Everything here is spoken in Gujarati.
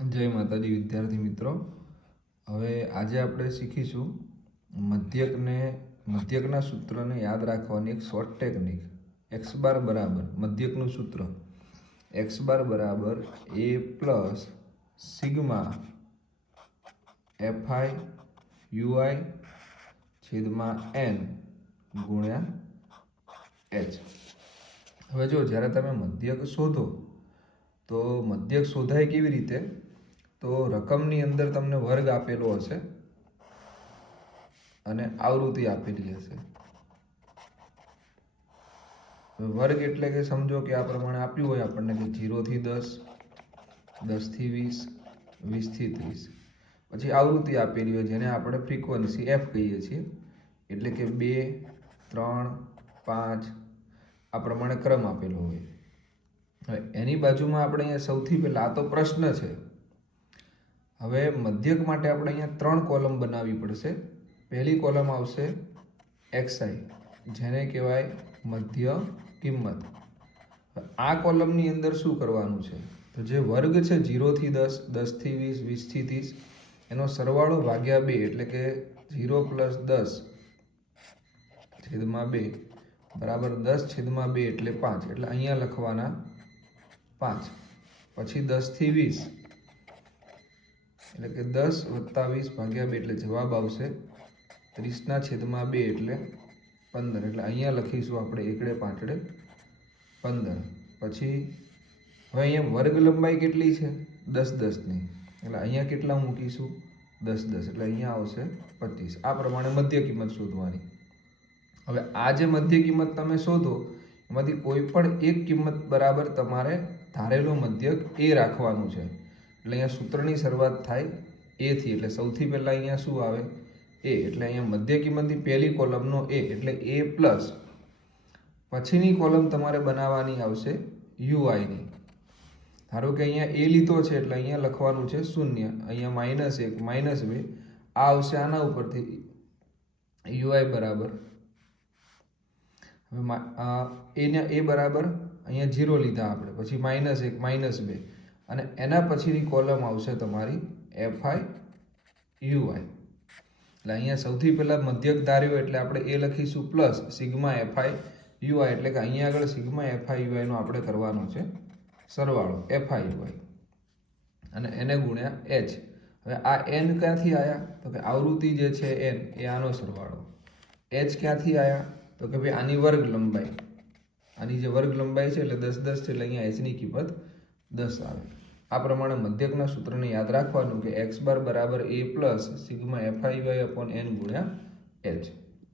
જય માતાજી વિદ્યાર્થી મિત્રો. હવે આજે આપણે શીખીશું મધ્યકના સૂત્રને યાદ રાખવાની એક શોર્ટ ટેકનિક. એક્સ બાર બરાબર મધ્યકનું સૂત્ર એક્સ બાર બરાબર a plus sigma f i UI છેદમાં એન ગુણ્યા એચ. હવે જો જ્યારે તમે મધ્યક શોધો તો મધ્યક શોધાય કેવી રીતે? તો રકમની અંદર તમને વર્ગ આપેલો હશે અને આવૃત્તિ આપેલી હશે. વર્ગ એટલે કે સમજો કે આ પ્રમાણે આપ્યું હોય આપણને કે 0 થી 10, 10 થી 20, 20 થી 30. પછી આવૃત્તિ આપેલી હોય જેને આપણે ફ્રીક્વન્સી એફ કહીએ છીએ, એટલે કે 2, 3, 5 આ પ્રમાણે ક્રમ આપેલો હોય. હવે એની બાજુમાં આપણે અહીંયા સૌથી પહેલાં આ તો પ્રશ્ન છે. હવે મધ્યક માટે આપણે અહીંયા 3 કોલમ બનાવવી પડશે. પહેલી કોલમ આવશે એક્સઆઈ, જેને કહેવાય મધ્ય કિંમત. આ કોલમની અંદર શું કરવાનું છે? તો જે વર્ગ છે 0 થી 10, 10 થી 20, 20 થી 30 એનો સરવાળો ભાગ્યા 2, એટલે કે 0 પ્લસ 10 છેદમાં 2 બરાબર 10 છેદમાં 2 એટલે 5. એટલે અહીંયા લખવાના 5. પછી 10 થી 20 એટલે કે 10 વત્તા 20 ભાગ્યા 2 એટલે જવાબ આવશે 30 ના છેદમાં 2 એટલે 15. એટલે અહીંયા લખીશું આપણે 1 5 15. પછી હવે અહીંયા વર્ગ લંબાઈ કેટલી છે? 10 10 ની. એટલે અહીંયા કેટલા મૂકીશું? 10 10. એટલે અહીંયા આવશે 25. આ પ્રમાણે મધ્ય કિંમત શોધવાની. હવે આ જે મધ્ય કિંમત તમે શોધો એમાંથી કોઈ પણ એક કિંમત બરાબર તમારે ધારેલો મધ્યક એ રાખવાનું છે. એટલે અહીંયા સૂત્રની શરૂઆત થાય એ થી. એટલે સૌથી પહેલાં અહીંયા શું આવે? એ. એટલે અહીંયા મધ્ય કિંમતની પહેલી કોલમનો એ, એટલે એ પ્લસ પછીની કોલમ તમારે બનાવવાની આવશે યુઆઈની. ધારો કે અહીંયા એ લીધો છે એટલે અહીંયા લખવાનું છે 0, અહીંયા -1 -2 આ આવશે આના ઉપરથી યુઆઈ બરાબર. હવે એ બરાબર અહીંયા 0 લીધા આપણે, પછી -1 -2 અને એના પછીની કોલમ આવશે તમારી એફઆઈ યુઆઈ. એટલે અહીંયા સૌથી પહેલાં મધ્યક ધાર્યો એટલે આપણે એ લખીશું પ્લસ સિગ્મા એફઆઈ યુઆઈ, એટલે કે અહીંયા આગળ સિગ્મા એફઆઈ યુઆઈનો આપણે કરવાનો છે સરવાળો એફઆઈ યુઆઈ અને એને ગુણ્યા એચ. હવે આ એન ક્યાંથી આવ્યા? તો કે આવૃત્તિ જે છે એન એ આનો સરવાળો. એચ ક્યાંથી આવ્યા? તો કે ભાઈ આની વર્ગ લંબાઈ, આની જે વર્ગ લંબાઈ છે એટલે 10 10 છે, એટલે અહીંયા એચની કિંમત 10 આવે. આ પ્રમાણે મધ્યકના સૂત્રને યાદ રાખવાનું કે એક્સ બાર બરાબર a plus sigma f i u i upon n ગુણ્યા એચ.